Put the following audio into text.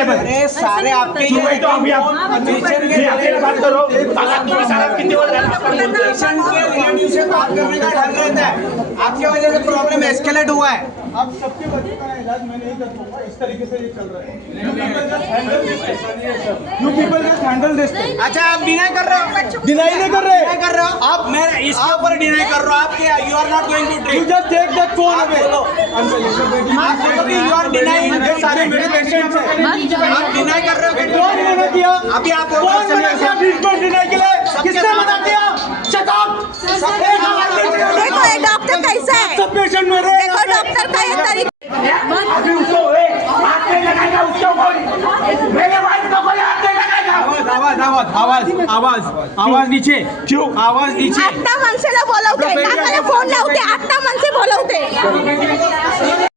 है बस। अरे सारे आपके तो अभी आप बात करो, कितने पेशेंट के रिलेटिव से बात करने का ढंग रहता है। आपके वजह से प्रॉब्लम एस्केलेट हुआ है। अब सबके बच्चों का इलाज मैं नहीं कर पाऊंगा, इस तरीके से ये चल रहा है। You people just handle this thing. अच्छा आप डिनाई कर रहे हो? डिनाई नहीं कर रहे हो आप? मैं इसके ऊपर डिनाई कर रहा हूँ। आप क्या you are not going to you treat? Just take that phone away. आप बोलो कि यू आर डिनाइंग सारे मेरे पेशेंट्स हैं। आप डिनाई कर रहे हो? कौन मना किया? अभी आप कौन मना किया ट्रीटमेंट देने के लिए? किसने मना किया? Shut up. देखो ये डॉक्टर कैसा है, सब पेशेंट मेरे देखो डॉक्टर का ये तरीका। अभी उसको हाथ में लगाएगा, उसको मेरे वाइफ को कोई हाथ में लगाएगा। आवाज नीचे क्यों? आवाज नीचे आता मनसेला बोलवते, नाकाला फोन लावते, आता मनसे बोलवते.